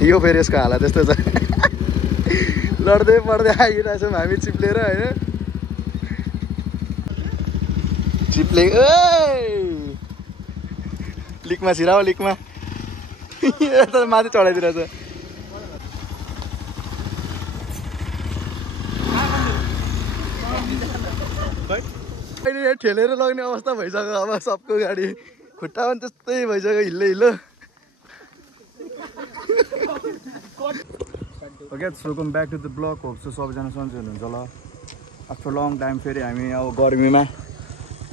यो फेरि यसको हालत त्यस्तो छ लड्दै पड्दै आइरहेछौँ हामी चिप्लेर होइन चिप्ले लिकमा छिराउ लिकमा यता माथि चढाइदिरहेछ अहिले ठेलेर लग्ने अवस्था भइसक्यो अब सबको गाडी खुट्टा पनि त्यस्तै भइसक्यो hello hello okay welcome back to the blog hope so सबैजना सन्चै हुनुहुन्छ होला आफ्टर लङ टाइम फेरि हामी अब गर्मीमा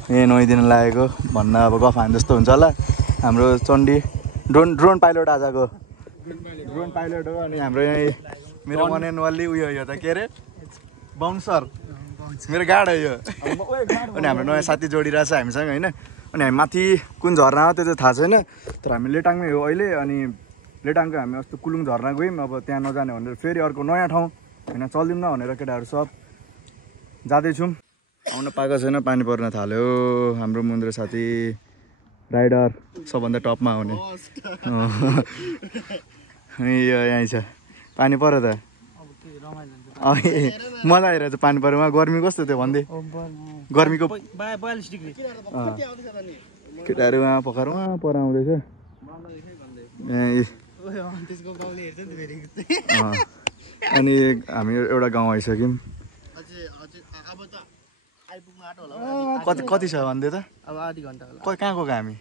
यही नुहाइदिन लागेको भन्न अब गफ हान जस्तो हुन्छ होला हाम्रो चण्डी ड्रोन पाइलट आजको ड्रोन पाइलट हो अनि हाम्रो यहाँ मेरो मनवाली उयो यो त के अरे बाउन्सर मेरो गाड हो यो अनि हाम्रो नयाँ साथी जोडिरहेछ हामीसँग होइन अनि हामी माथि कुन झरना हो त्यो चाहिँ थाहा छैन तर हामी लेटाङमै हो अहिले अनि लेटाङको हामी अस्ति कुलुङ झरना गयौँ अब त्यहाँ नजाने भनेर फेरि अर्को नयाँ ठाउँ होइन चल्दिउँ न भनेर केटाहरू सब जाँदैछौँ आउन पाएको छैन पानी पर्न थाल्यो हाम्रो मुन्द्रो साथी राइडर सबभन्दा टपमा आउने अनि यो यहीँ छ पानी पर्यो त मजा आइरहेछ पानी पऱ्यो उहाँ गर्मी कस्तो थियो भन्दै गर्मीको 42 डिग्री केटाहरू उहाँ पखाएर उहाँ पर आउँदैछ अनि हामी एउटा गाउँ आइसक्यौँ कति छ भन्दै त अब आधी घन्टा होला कहाँ गएको हामी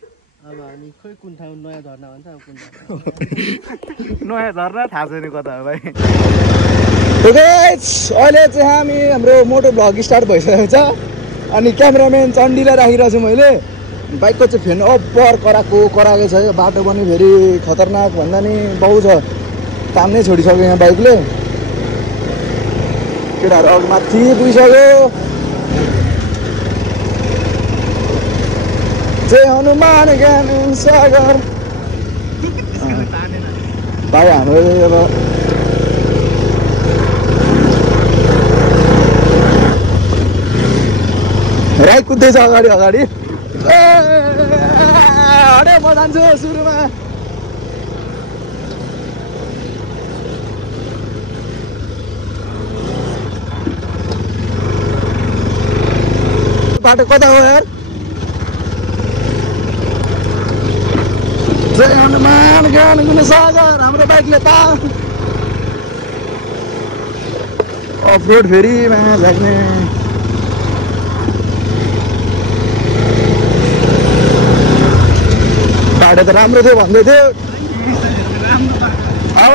अब हामी खोइ कुन ठाउँ नयाँ झरना भन्छ अब कुन नयाँ झरना थाहा छैन कता हो भाइ अहिले चाहिँ हामी हाम्रो मोटो भ्लग स्टार्ट भइसकेको छ अनि क्यामेराम्यान चण्डीलाई राखिरहेको छु मैले बाइकको चाहिँ फेन अब्बर कराएको छ यो बाटो पनि फेरि खतरनाक भन्दा नि बहु छ तान्नै छोडिसक्यो यहाँ बाइकले केटाहरू अघि माथि पुगिसक्यो जय हनुमान ज्ञान सागर भाइ हाम्रो अब राइट कुद्दैछ अगाडि अगाडि अरे म जान्छु सुरुमा बाटो कता हो यार जय हनुमान ज्ञान गुण सागर हाम्रो बाइकले त अफ रोड फेरि माया झाक्ने बाटो त राम्रो थियो भन्दै थियो अब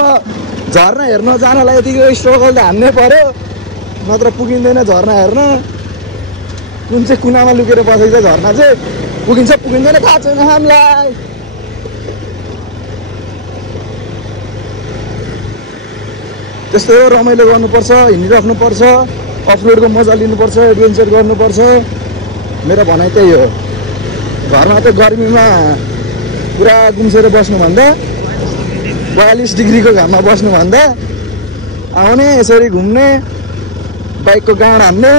झर्ना हेर्न जानलाई यतिको स्ट्रगल त हान्नै पर्यो नत्र पुगिँदैन झर्ना हेर्न कुन चाहिँ कुनामा लुकेर बसेको छ झर्ना चाहिँ पुगिन्छ पुगिँदैन थाहा छैन हामीलाई त्यस्तो रमाइलो गर्नुपर्छ हिँडिराख्नुपर्छ अफरोडको मजा लिनुपर्छ एडभेन्चर गर्नुपर्छ मेरो भनाइ त्यही हो घरमा त गर्मीमा पुरा गुम्सेर बस्नुभन्दा 42 डिग्रीको घाममा बस्नुभन्दा आउने यसरी घुम्ने बाइकको गाड हान्ने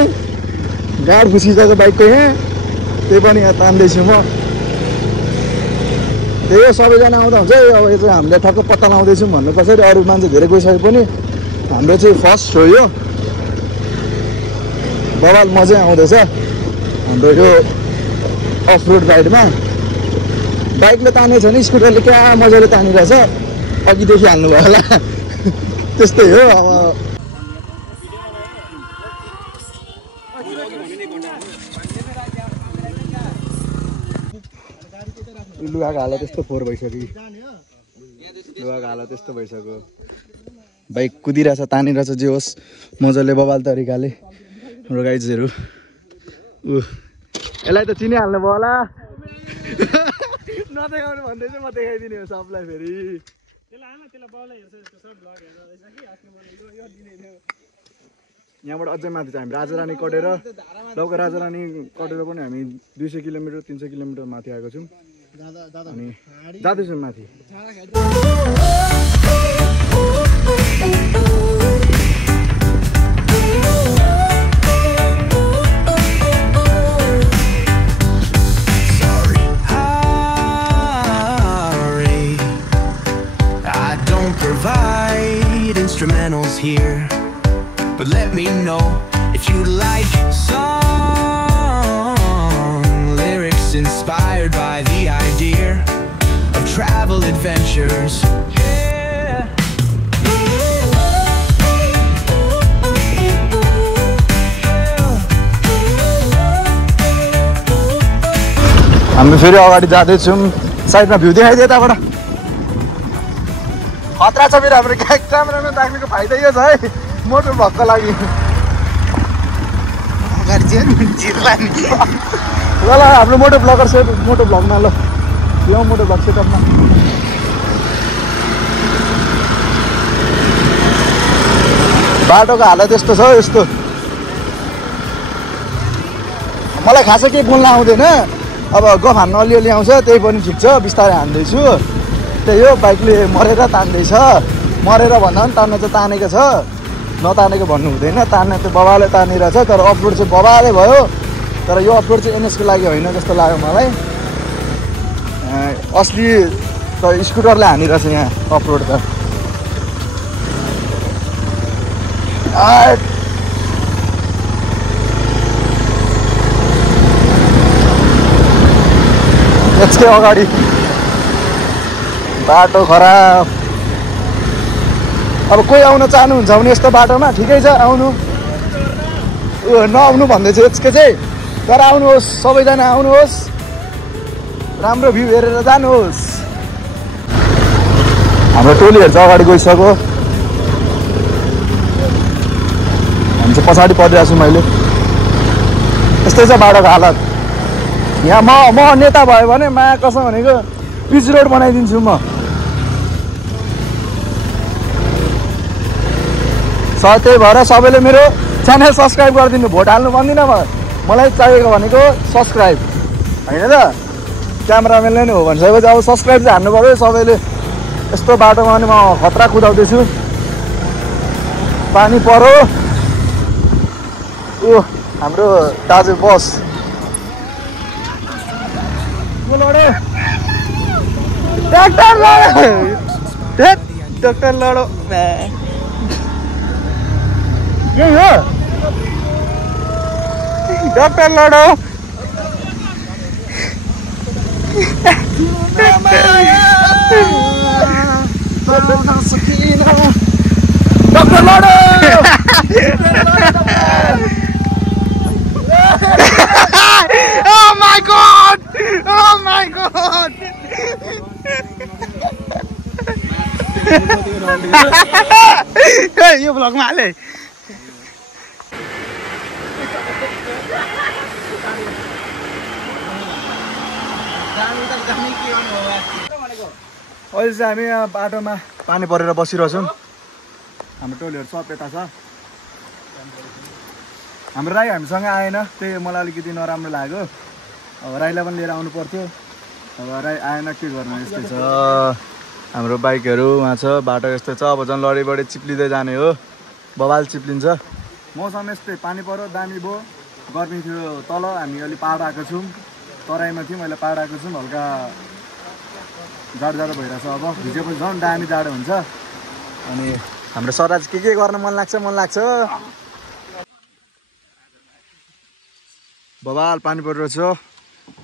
गाड फुसिसक्यो बाइकको यहाँ त्यही पनि यहाँ तान्दैछु म त्यही हो सबैजना आउँदा हुन्छ अब यो चाहिँ हामीले ठक्क पत्ता लगाउँदैछौँ भन्नु कसरी अरू मान्छे धेरै गइसके पनि हाम्रो चाहिँ फर्स्ट हो यो बवाल मजै आउँदैछ हाम्रो यो अफ रोड राइडमा बाइकले तानेको छ नि स्कुटरले क्या मजाले तानिरहेछ अघि देखिहाल्नु भयो होला त्यस्तै हो अब लुगाको हालत त्यस्तो फोहोर भइसक्यो लुगाको हालत त्यस्तो भइसक्यो बाइक कुदिरहेछ तानिरहेछ जे होस् मजाले बवाल तरिकाले हाम्रो गाइजहरू यसलाई त चिनिहाल्नु भयो होला नदेखाउनु भन्दैछ म देखाइदिने हो सबलाई फेरि यहाँबाट अझै माथि छ हामी राजारानी कटेर लौका राजारानी कटेर पनि हामी 200 किलोमिटर 300 किलोमिटर माथि आएको छौँ अनि जाँदैछौँ माथि I don't provide instrumentals here, but let me know if you like song lyrics inspired by the idea of travel adventures. हामी फेरि अगाडि जाँदैछौँ साइडमा भ्यू देखाइदियो यताबाट खतरा छ फेरि हाम्रो क्यामेरामा राख्नेको फाइदा यो छ है मोटो भक्क लागि अगाडि चाहिँ ल ल हाम्रो मोटो ब्लगर सेट मोटो ब्लगमा ल मोटो ब्लग सेटअपमा बाटोको हालत यस्तो छ यस्तो मलाई खासै केही बोल्न आउँदैन अब गफ हान्न अलिअलि आउँछ त्यही पनि ठिक छ बिस्तारै हान्दैछु त्यही हो बाइकले मरेर तान्दैछ मरेर भन्दा पनि तान्न चाहिँ तानेको छ नतानेको भन्नु हुँदैन तान्ने त बबाले तानिरहेछ तर अपलोड चाहिँ बबाले भयो तर यो अपलोड चाहिँ एनएसको लागि होइन जस्तो लाग्यो मलाई असली त स्कुटरले हानिरहेछ यहाँ अपलोड त यसकै अगाडि बाटो खराब अब कोही आउन चाहनुहुन्छ भने यस्तो बाटोमा ठिकै छ आउनु नआउनु भन्दैछ यसकै चाहिँ तर आउनुहोस् सबैजना आउनुहोस् राम्रो भ्यू हेरेर जानुहोस् हाम्रो टोलीहरू चाहिँ अगाडि गइसक्यो हामी चाहिँ पछाडि परिरहेको छु मैले यस्तै छ बाटोको हालत यहाँ म नेता भयो भने माया कसम भनेको पिच रोड बनाइदिन्छु म त्यही भएर सबैले मेरो च्यानल सब्सक्राइब गरिदिनु भोट हाल्नु भन्दिनँ मलाई चाहिएको भनेको सब्सक्राइब होइन त क्यामेराम्यानले नै हो भनिसकेपछि अब सब्सक्राइब चाहिँ हान्नु पऱ्यो सबैले यस्तो बाटोमा पनि म खतरा कुदाउँदैछु पानी पऱ्यो ऊ हाम्रो दाजु बस ट्र्याक्टर लड्यो ट्र्याक्टर लड्यो यही हो ट्र्याक्टर लड्यो ट्र्याक्टर लड्यो Oh my god! Oh my god! यो भ्लगमा हाले अहिले चाहिँ हामी यहाँ बाटोमा पानी परेर बसिरहेछौँ हाम्रो टोलीहरू सब यता छ हाम्रो राई हामीसँग आएन त्यही मलाई अलिकति नराम्रो लाग्यो अब राईलाई पनि लिएर आउनु पर्थ्यो अब राई आएन के गर्नु यस्तै छ हाम्रो बाइकहरू उहाँ छ बाटो यस्तै छ अब झन् लडीबडी चिप्लिँदै जाने हो बबाल चिप्लिन्छ मौसम यस्तै पानी पऱ्यो दामी भयो गर्मी थियो तल हामी अलि पाहाड आएको छौँ तराईमा थियौँ अहिले पाहाड आएको छौँ हल्का जाडो भइरहेछ अब भिजेपछि झन् दामी जाडो हुन्छ अनि हाम्रो सराज के गर्न मन लाग्छ बबाल पानी परिरहेछ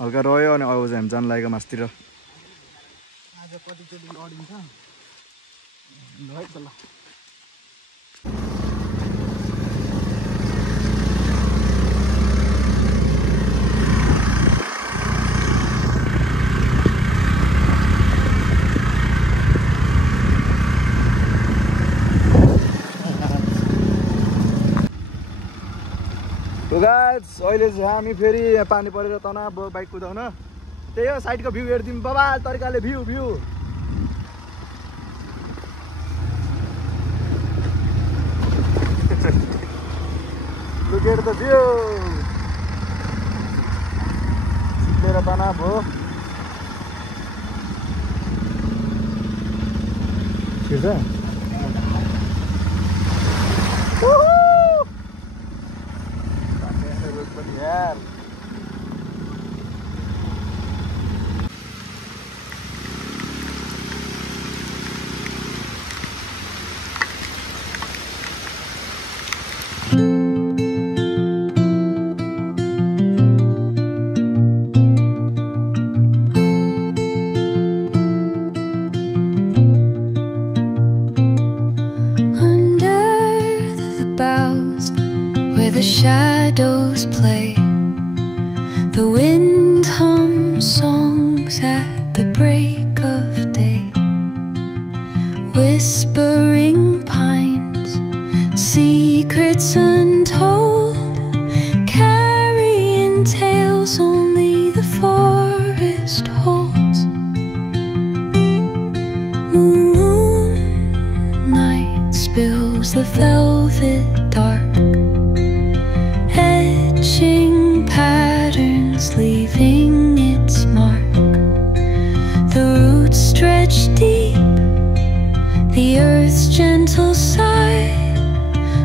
हल्का रह्यो अनि अब चाहिँ हामी जान लागेको मासतिर आज कतिचोटि लडिन्छ गाइस अहिले चाहिँ हामी फेरि पानी परेर तनाव भयो बाइक कुदाउन त्यही हो साइडको भ्यू हेरिदिउँ बबाल तरिकाले view Look at the view लिएर तनाव भयो ठिक छ यार the shadows play. The wind hums songs at the break of day. Whispering pines, secrets untold, carrying tales only the forest holds. Moonlight spills the velvet dark, etching patterns, leaving its mark. The roots stretch deep, the earth's gentle sigh,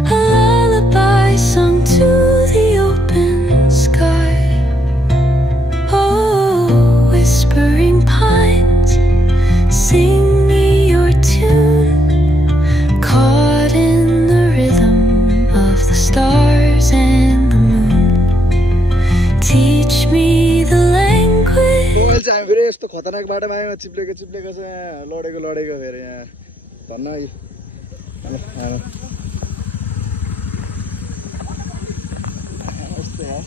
a lullaby sung to the open sky. Oh, whispering pines, sing me your tune, caught in the rhythm of the stars and the moon. Teach me the language. चाहिँ फेरि यस्तो खतरनाक बाटोमा आयो चिप्लेको छ लडेको फेरि यहाँ भन्न यस्तो यार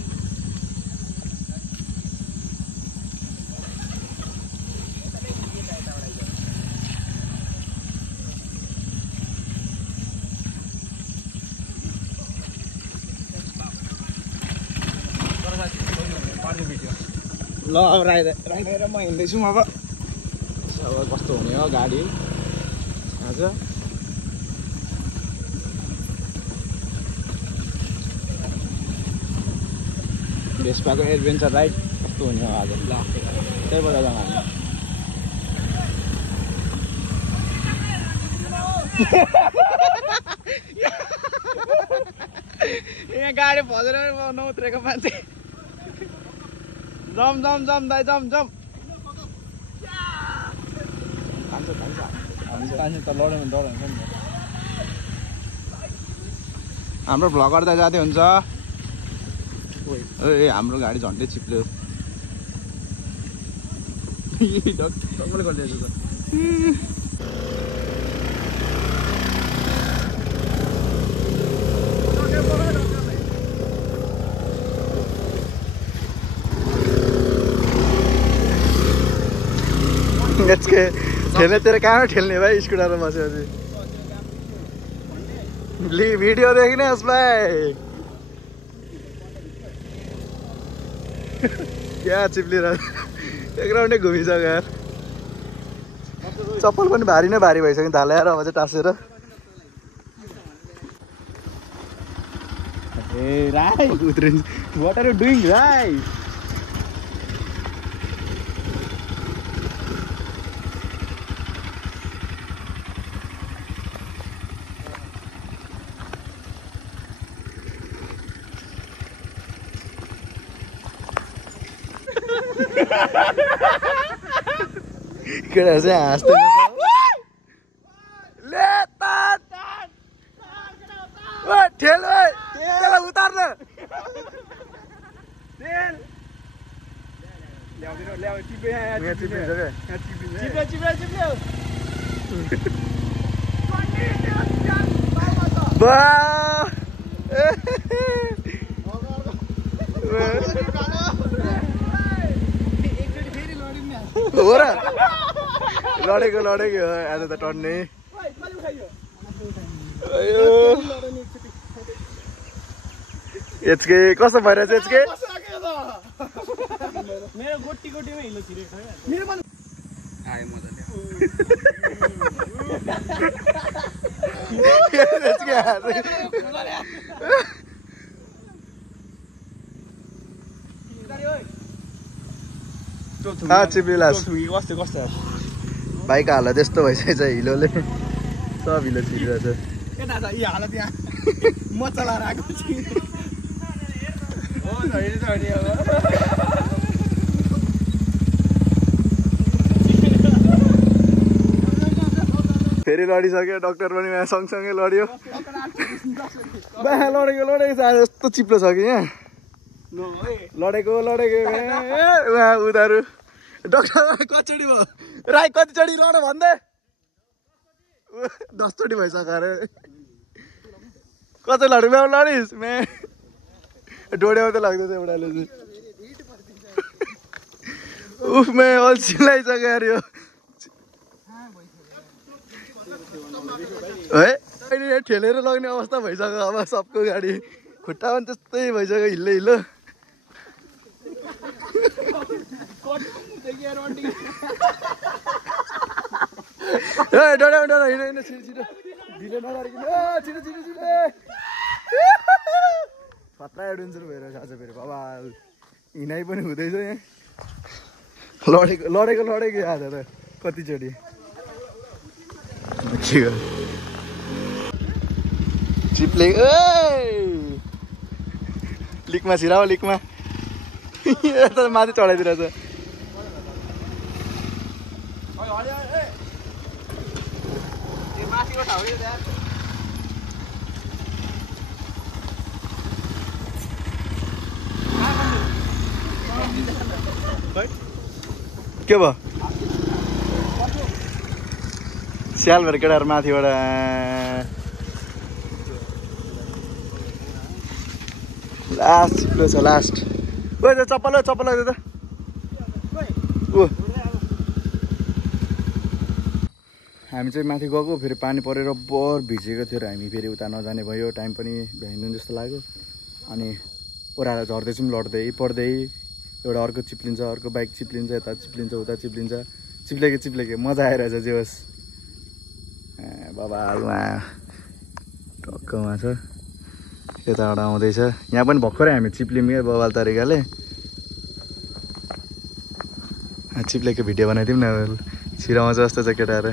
ल अब राइड म हिँड्दैछु अब कस्तो हुने हो गाडी आज भेस्पाको एडभेन्चर राइड कस्तो हुने हो आज ल त्यहीबाट जाउँ हामी यहाँ गाडी भजेर नउत्रेको मान्छे जम दाइ जम हाम्रो भ्लगर त जाँदै हुन्छ ए हाम्रो गाडी झन्डै चिप्ल्यो ठेल्ने तेरो कहाँ ठेल्ने भाइ स्कुटरमा बसेपछि भिडियो देखिने उसलाई क्या चिप्लिरहेको एक राउन्डै घुमिसक्यो यार चप्पल पनि भारी नै भारी भइसक्यो धालाएर अब चाहिँ टाँसेर ए राई उत्रिन्छ what are you doing Rai केटा चाहिँ हाँस्दै ठेल त्यसलाई उतार्न हो र लडेको आज त टन्ने एचके कसो भइरहेछ एचके मेरो गोटीमा हिलो छिरेको छ आए मजाले कस्तो बाइक हाल त्यस्तो भइसकेछ हिलोले सब हिलो छिरिरहेछ मचला आएको फेरि लडिसक्यो डाक्टर पनि यहाँ सँगसँगै लड्यो लडेको यस्तो चिप्लो छ कि यहाँ लडेको उनीहरू डाक्टर कतिचोटि भयो राई कतिचोटि लड भन्दै 10 चोटि भइसक्यो अरे कति लड्यो लडिस् डोडे मात्रै लाग्दैछ एउटाले चाहिँ उफ मैं अल्छी लगाइसक्यो यार यो है अहिले ठेलेर लग्ने अवस्था भइसक्यो अब सबको गाडी खुट्टा पनि त्यस्तै भइसक्यो हिल्लो हिल्लो ए डोडा डोडा हिँड हिँड छिटो छिटो ढिलो नगरिकन छिटो छिटो छिटो खतरा एडभेन्चर भइरहेछ आज फेरि बाबा हिँडाइ पनि हुँदैछ यहाँ लडेको आज त कतिचोटि के गर्नु चिप्ले लिकमा छिराओ लिकमा यता माथि चढाइदिरहेछ के भयो स्याल भएर केटाहरू माथिबाट लास्ट चिप्लो छ लास्ट ओ चप्पल चप्पल त ऊ हामी चाहिँ माथि गएको फेरि पानी परेर बर भिजेको थियो र हामी फेरि उता नजाने भयो टाइम पनि भ्याइदिनु जस्तो लाग्यो अनि ओह्रालो झर्दैछौँ लड्दै पढ्दै एउटा अर्को चिप्लिन्छ अर्को बाइक चिप्लिन्छ यता चिप्लिन्छ उता चिप्लिन्छ चिप्लेको मजा आइरहेछ जे होस् बाबा उहाँ टक्कमा छ यताबाट आउँदैछ यहाँ पनि भर्खरै हामी चिप्लियौँ क्या बवाल तरिकाले चिप्लेको भिडियो बनाइदिउँ न छिराउँछ जस्तो छ केटाहरू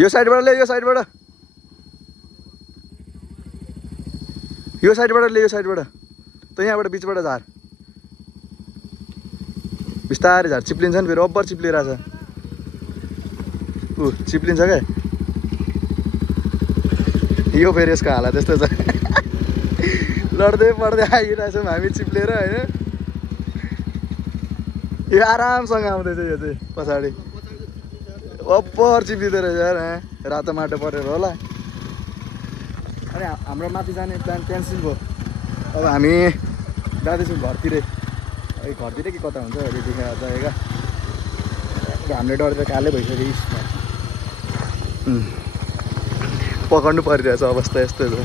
यो साइडबाट ले यो साइडबाट त यहाँबाट बिचबाट झार बिस्तारै झार चिप्लिन्छ नि फेरि अब्बर चिप्लिरहेछ ऊ चिप्लिन्छ क्या यो फेरि यसको हालत त्यस्तो छ लड्दै पढ्दै आइरहेछौँ हामी चिप्लेर होइन यो आरामसँग आउँदैछ यो चाहिँ पछाडि अब्बर चिप्लिँदो रहेछ यार रातो माटो परेर होला अनि हाम्रो माथि जाने प्लान क्यान्सल भयो अब हामी जाँदैछौँ घरतिरै घरतिरै के कता हुन्छ अहिले देखाएका हामीले डरेर कालै भइसक्यो इस्मा पकाउनु परिरहेछ अवस्था यस्तो छ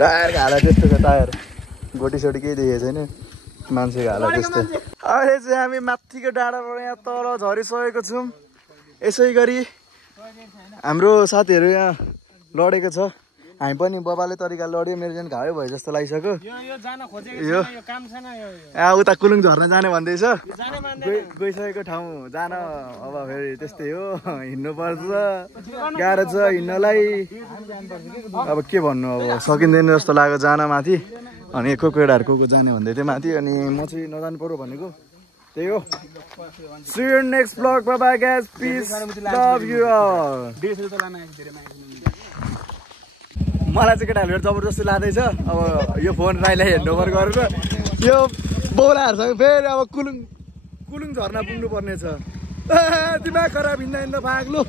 टायरको हालत त्यस्तो छ टायर गोटीसोटी केही देखेको छैन मान्छेको हालत त्यस्तै अहिले चाहिँ हामी माथिको डाँडाबाट यहाँ तल झरिसकेको छौँ यसै गरी हाम्रो साथीहरू यहाँ लडेको छ हामी पनि बबाले तरिकाले लड्यो मेरो चाहिँ घाउ भयो जस्तो लागिसक्यो यो उता कुलुङ झर्न जाने भन्दैछ गइसकेको ठाउँ जान अब फेरि त्यस्तै हो हिँड्नु पर्छ गाह्रो छ हिँड्नलाई अब के भन्नु अब सकिँदैन जस्तो लाग्यो जान माथि अनि केटाहरू को जाने भन्दै थियो माथि अनि म चाहिँ नजानु पर्यो भनेको त्यही हो See you next vlog. Bye bye guys. Peace. Love you all. मलाई चाहिँ केटाहरूले जबरजस्ती लाँदैछ अब यो फोन राईलाई हेन्डओभर गरेर यो बौलाहरूसँग फेरि अब कुलुङ झर्ना पुग्नु पर्ने छ दिमाग खराब हिँड्दा फाग्लो